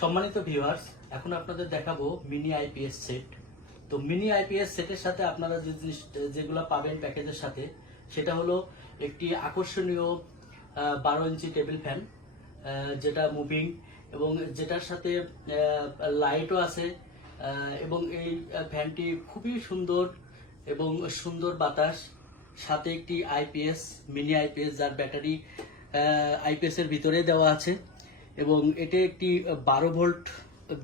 সম্মানিত ভিউয়ার্স, এখন আপনাদের দেখাবো মিনি আইপিএস সেট। তো মিনি আইপিএস সেটের সাথে আপনারা যে জিনিস যেগুলো পাবেন প্যাকেজের সাথে, সেটা হলো একটি আকর্ষণীয় 12 ইঞ্চি টেবিল ফ্যান, যেটা মুভিং এবং যেটার সাথে লাইটও আছে, এবং এই ফ্যানটি খুবই সুন্দর এবং সুন্দর বাতাস, সাথে একটি আইপিএস মিনি আইপিএস যার ব্যাটারি আইপিএস এর ভিতরে দেওয়া আছে, এবং এতে একটি 12 ভোল্ট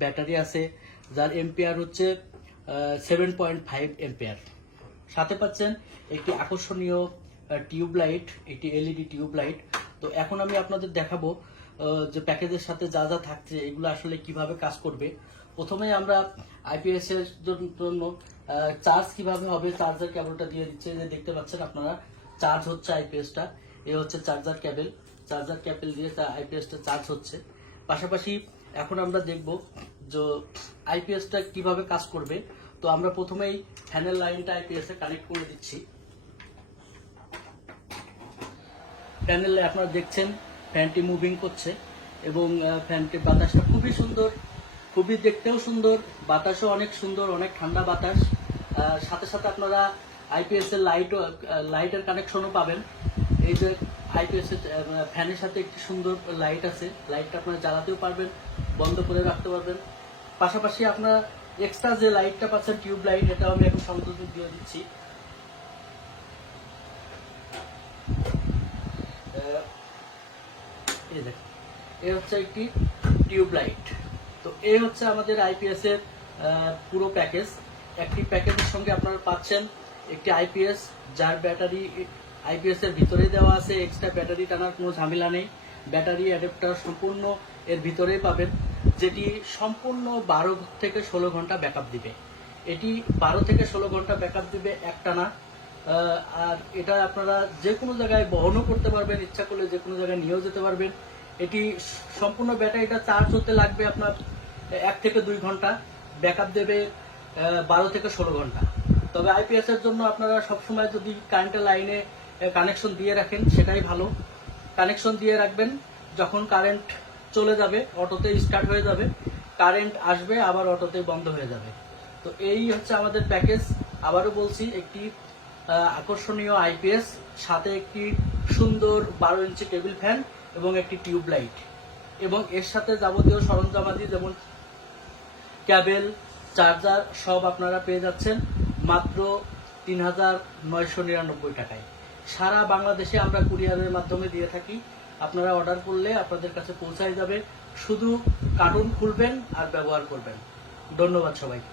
ব্যাটারি আছে যার এম্পিয়ার হচ্ছে 7.5 এম্পিয়ার। সাথে পাচ্ছেন একটি আকর্ষণীয় টিউব লাইট, একটি এলইডি টিউব লাইট। তো এখন আমি আপনাদের দেখাবো যে প্যাকেজের সাথে যা যা থাকছে এগুলো আসলে কিভাবে কাজ করবে। প্রথমে আমরা আইপিএস এর জন্য চার্জ কিভাবে হবে, চার্জার কেবলটা দিয়ে দিচ্ছে, যে দেখতে পাচ্ছেন আপনারা চার্জ হচ্ছে আইপিএসটা। এ হচ্ছে চার্জার কেবল দিয়ে আইপিএসটা চার্জ হচ্ছে। পাশাপাশি এখন আমরা দেখব যে আইপিএসটা কিভাবে কাজ করবে। তো আমরা প্রথমেই ফ্যানের লাইনটা আইপিএস এ কানেক্ট করে দিচ্ছি। প্যানেলে আপনারা দেখছেন ফ্যানটি মুভিং করছে এবং ফ্যানটির বাতাসটা খুবই সুন্দর, খুবই দেখতেও সুন্দর, বাতাসও অনেক সুন্দর, অনেক ঠান্ডা বাতাস। সাথে সাথে আপনারা আইপিএস এর লাইটের কানেকশনও পাবেন। এই যে আইপিএস এর ফ্যানের সাথে একটি সুন্দর লাইট আছে, লাইটটা আপনারা জ্বালাতেও পারবেন, বন্ধ করে রাখতে পারবেন। পাশাপাশি আপনারা এক্সট্রা যে লাইটটা পাচ্ছেন টিউব লাইট, এটাও আমি এখন সংযোগ দিয়ে দিচ্ছি। এই হচ্ছে একটি টিউব লাইট। তো এই হচ্ছে আমাদের আইপিএস এর পুরো প্যাকেজ। একটি প্যাকেজের সঙ্গে আপনারা পাচ্ছেন একটি আইপিএস যার ব্যাটারি আইপিএস এর ভিতরেই দেওয়া আছে, এক্সট্রা ব্যাটারি টানার কোনো ঝামেলা নেই। ব্যাটারি অ্যাডাপ্টার সম্পূর্ণ এর ভিতরেই পাবেন, যেটি সম্পূর্ণ 12 থেকে 16 ঘন্টা ব্যাকআপ দিবে। এটি 12 থেকে 16 ঘন্টা ব্যাকআপ দিবে একটানা। আর এটা আপনারা যে কোনো জায়গায় বহনও করতে পারবেন, ইচ্ছা করলে যে কোনো জায়গায় নিয়েও যেতে পারবেন। এটি সম্পূর্ণ ব্যাটারিটা চার্জ হতে লাগবে আপনার 1 থেকে 2 ঘন্টা, ব্যাকআপ দেবে 12 থেকে 16 ঘন্টা। তবে আইপিএস এর জন্য আপনারা সবসময় যদি কারেন্টের লাইনে কানেকশন দিয়ে রাখেন সেটাই ভালো। কানেকশন দিয়ে রাখবেন, যখন কারেন্ট চলে যাবে অটোতে স্টার্ট হয়ে যাবে, কারেন্ট আসবে আবার অটোতে বন্ধ হয়ে যাবে। তো এই হচ্ছে আমাদের প্যাকেজ। আবারও বলছি, একটি আকর্ষণীয় আইপিএস, সাথে একটি সুন্দর 12 ইঞ্চি টেবিল ফ্যান এবং একটি টিউব লাইট, এবং এর সাথে যাবতীয় সরঞ্জামাদি যেমন ক্যাবেল, চার্জার সব আপনারা পেয়ে যাচ্ছেন মাত্র ৩,৯৯৯ টাকায়। সারা বাংলাদেশে আমরা কুরিয়ারের মাধ্যমে দিয়ে থাকি। আপনারা অর্ডার করলে আপনাদের কাছে পৌঁছায় যাবে, শুধু কার্টুন খুলবেন আর ব্যবহার করবেন। ধন্যবাদ সবাইকে।